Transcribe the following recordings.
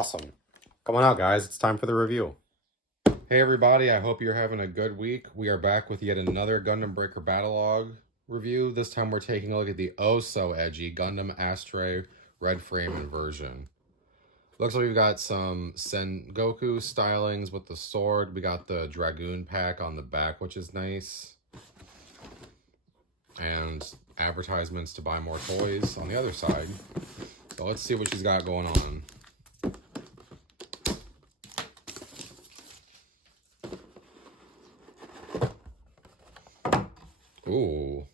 Awesome. Come on out, guys. It's time for the review. Hey everybody, I hope you're having a good week. We are back with yet another Gundam Breaker Battlogue review. This time we're taking a look at the oh-so-edgy Gundam Astray red frame inversion. Looks like we've got some Sengoku stylings with the sword. We got the Dragoon pack on the back, which is nice. And advertisements to buy more toys on the other side. So let's see what she's got going on. Ooh,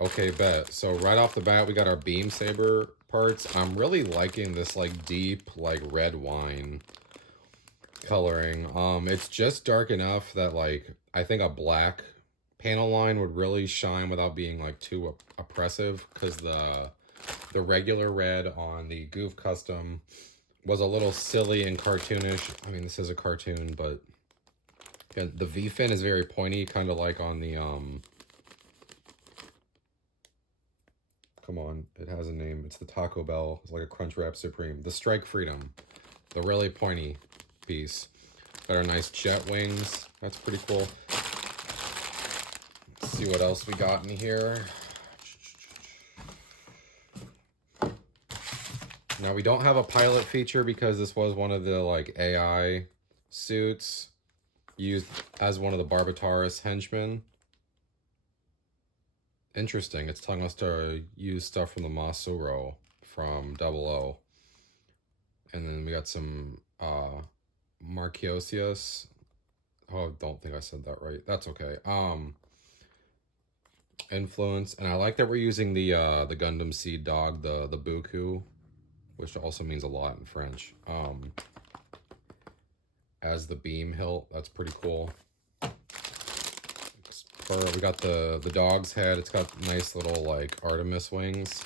okay, bet. So right off the bat, we got our beam saber parts. I'm really liking this like deep, like red wine coloring. It's just dark enough that like I think a black panel line would really shine without being like too oppressive, because the regular red on the Goof Custom was a little silly and cartoonish. I mean, this is a cartoon, but yeah, the V-fin is very pointy, kind of like on the come on, it has a name. It's the Taco Bell. It's like a Crunchwrap Supreme. The Strike Freedom. The really pointy piece. Got our nice jet wings. That's pretty cool. Let's see what else we got in here. Now, we don't have a pilot feature because this was one of the like AI suits used as one of the Barbataris henchmen. Interesting. It's telling us to use stuff from the Masuro from 00. And then we got some Marchiosius. Oh, I don't think I said that right. That's okay. Influence. And I like that we're using the Gundam Seed Dog, the Buku, which also means a lot in French. As the beam hilt. That's pretty cool. We got the dog's head. It's got nice little like Artemis wings,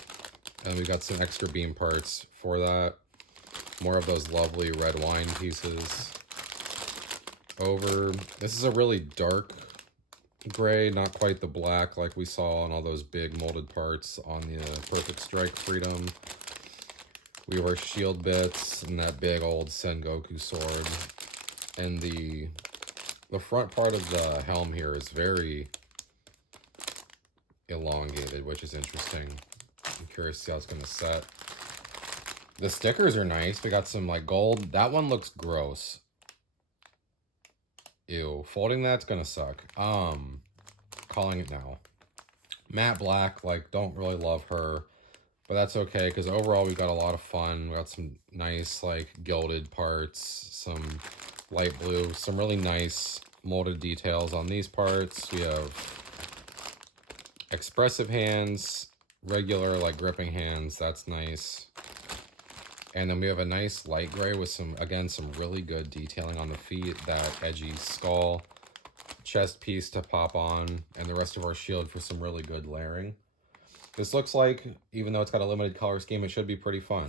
and we got some extra beam parts for that. More of those lovely red wine pieces. This is a really dark gray, not quite the black like we saw on all those big molded parts on the Perfect Strike Freedom. We have our shield bits and that big old Sengoku sword, and the front part of the helm here is very elongated, which is interesting. I'm curious to see how it's going to set. The stickers are nice. We got some like gold. That one looks gross. Ew. Folding that's going to suck. Calling it now. Matte black, like, don't really love her. But that's okay, because overall we got a lot of fun. We got some nice, like, gilded parts. Some light blue. Some really nice molded details on these parts. We have expressive hands, regular like gripping hands. That's nice. And then we have a nice light gray with some really good detailing on the feet. That edgy skull, chest piece to pop on, and the rest of our shield for some really good layering. This looks like, even though it's got a limited color scheme, it should be pretty fun.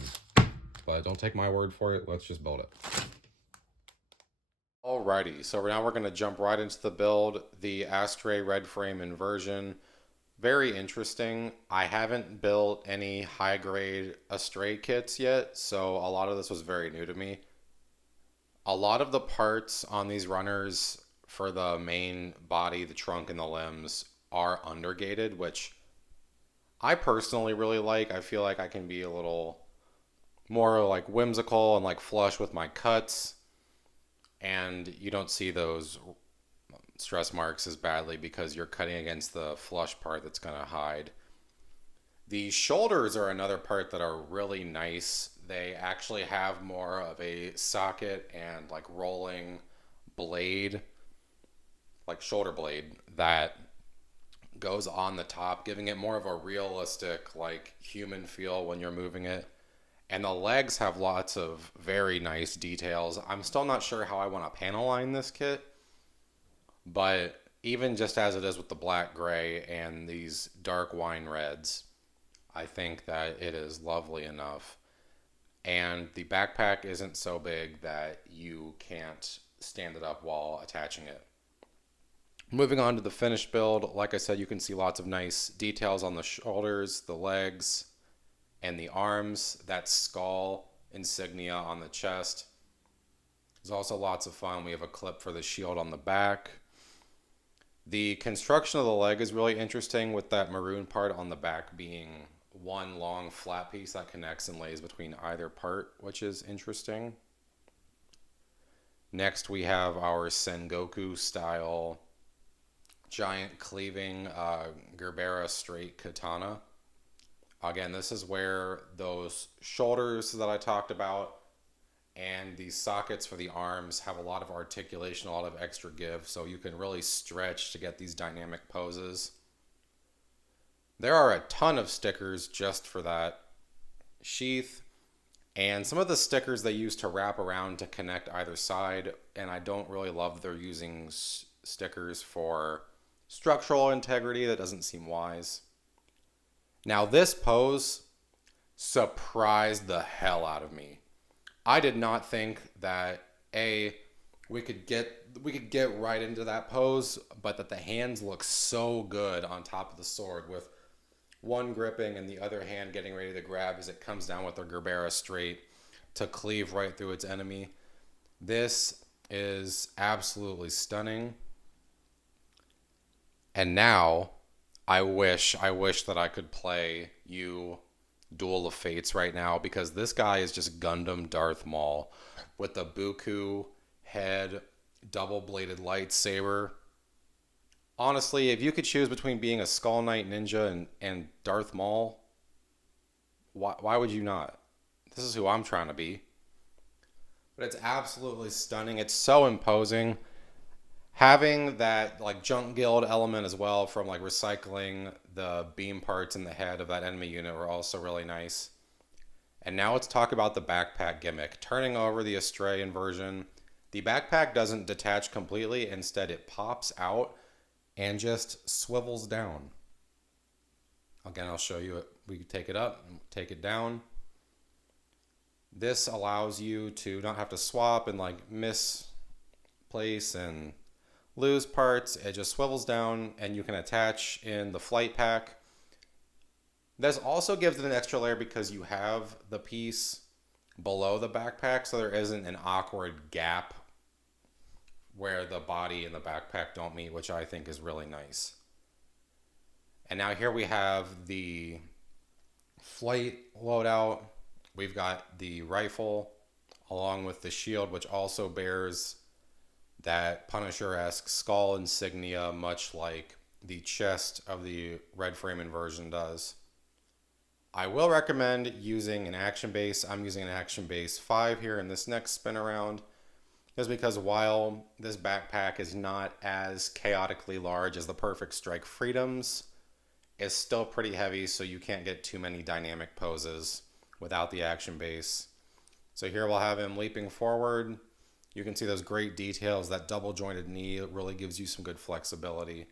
But don't take my word for it. Let's just build it. Alrighty, so now we're going to jump right into the build. The Astray red frame inversion. Very interesting. I haven't built any high-grade Astray kits yet, so a lot of this was very new to me. A lot of the parts on these runners for the main body, the trunk, and the limbs are undergated, which I personally really like. I feel like I can be a little more like whimsical and like flush with my cuts. And you don't see those stress marks as badly because you're cutting against the flush part that's going to hide. The shoulders are another part that are really nice. They actually have more of a socket and like rolling blade, like shoulder blade, that goes on the top, giving it more of a realistic like human feel when you're moving it. And the legs have lots of very nice details. I'm still not sure how I want to panel line this kit, but even just as it is with the black gray and these dark wine reds, I think that it is lovely enough. And the backpack isn't so big that you can't stand it up while attaching it. Moving on to the finished build, like I said, you can see lots of nice details on the shoulders, the legs, and the arms. That skull insignia on the chest There's also lots of fun. We have a clip for the shield on the back. The construction of the leg is really interesting, with that maroon part on the back being one long flat piece that connects and lays between either part, which is interesting. Next, we have our Sengoku style giant cleaving Gerbera straight katana. Again, this is where those shoulders that I talked about and these sockets for the arms have a lot of articulation, a lot of extra give, so you can really stretch to get these dynamic poses. There are a ton of stickers just for that sheath, and some of the stickers they use to wrap around to connect either side, and I don't really love they're using stickers for structural integrity. That doesn't seem wise. Now this pose surprised the hell out of me. I did not think that we could get right into that pose, but that the hands look so good on top of the sword, with one gripping and the other hand getting ready to grab as it comes down with the Gerbera straight to cleave right through its enemy. This is absolutely stunning. And now I wish that I could play you Duel of Fates right now, because this guy is just Gundam Darth Maul with the Buku head, double-bladed lightsaber. Honestly, if you could choose between being a Skull Knight ninja and Darth Maul, why would you not? This is who I'm trying to be. But it's absolutely stunning. It's so imposing. Having that like junk guild element as well, from like recycling the beam parts in the head of that enemy unit, were also really nice. And now let's talk about the backpack gimmick. Turning over the Astray Inversion, the backpack doesn't detach completely. Instead, it pops out and just swivels down. Again, I'll show you it. We can take it up and take it down. This allows you to not have to swap and like misplace and lose parts. It just swivels down and you can attach in the flight pack. This also gives it an extra layer because you have the piece below the backpack, so there isn't an awkward gap where the body and the backpack don't meet, which I think is really nice. And now here we have the flight loadout. We've got the rifle along with the shield, which also bears that Punisher-esque skull insignia, much like the chest of the red frame Inversion does. I will recommend using an action base. I'm using an action base 5 here in this next spin around, just because while this backpack is not as chaotically large as the Perfect Strike Freedoms, it's still pretty heavy, so you can't get too many dynamic poses without the action base. So here we'll have him leaping forward. You can see those great details. That double jointed knee really gives you some good flexibility,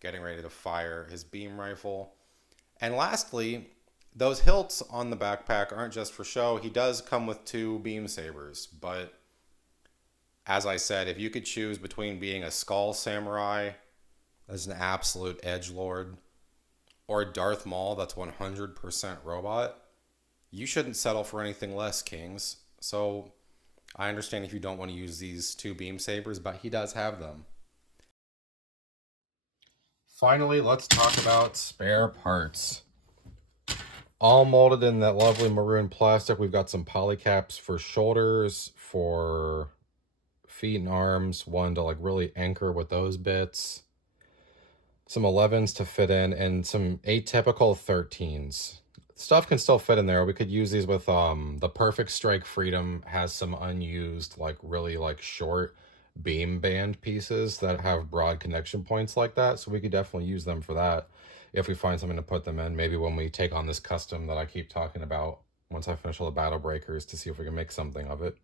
getting ready to fire his beam rifle. And lastly, those hilts on the backpack aren't just for show. He does come with 2 beam sabers, but as I said, if you could choose between being a Skull Samurai as an absolute edgelord or Darth Maul that's 100% robot, you shouldn't settle for anything less, Kings. So I understand if you don't want to use these 2 beam sabers, but he does have them. Finally, let's talk about spare parts. All molded in that lovely maroon plastic. We've got some polycaps for shoulders, for feet and arms, one to like really anchor with those bits, some 11s to fit in, and some atypical 13s. Stuff can still fit in there. We could use these with the Perfect Strike Freedom has some unused, like really like short beam band pieces that have broad connection points like that, so we could definitely use them for that if we find something to put them in, maybe when we take on this custom that I keep talking about once I finish all the battle breakers, to see if we can make something of it.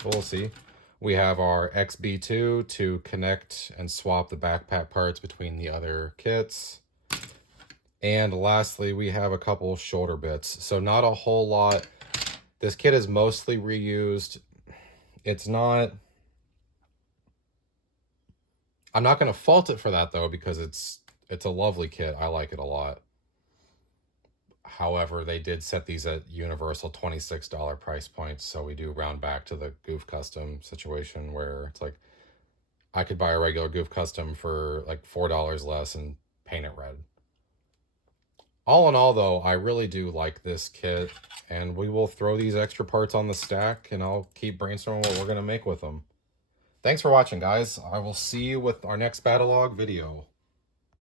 So we'll see. We have our XB2 to connect and swap the backpack parts between the other kits. And lastly, we have a couple shoulder bits. So not a whole lot. This kit is mostly reused. It's not... I'm not going to fault it for that, though, because it's a lovely kit. I like it a lot. However, they did set these at universal $26 price points, so we do round back to the Goof Custom situation where it's like I could buy a regular Goof Custom for like $4 less and paint it red. All in all, though, I really do like this kit, and we will throw these extra parts on the stack, and I'll keep brainstorming what we're going to make with them. Thanks for watching, guys. I will see you with our next Battlogue video.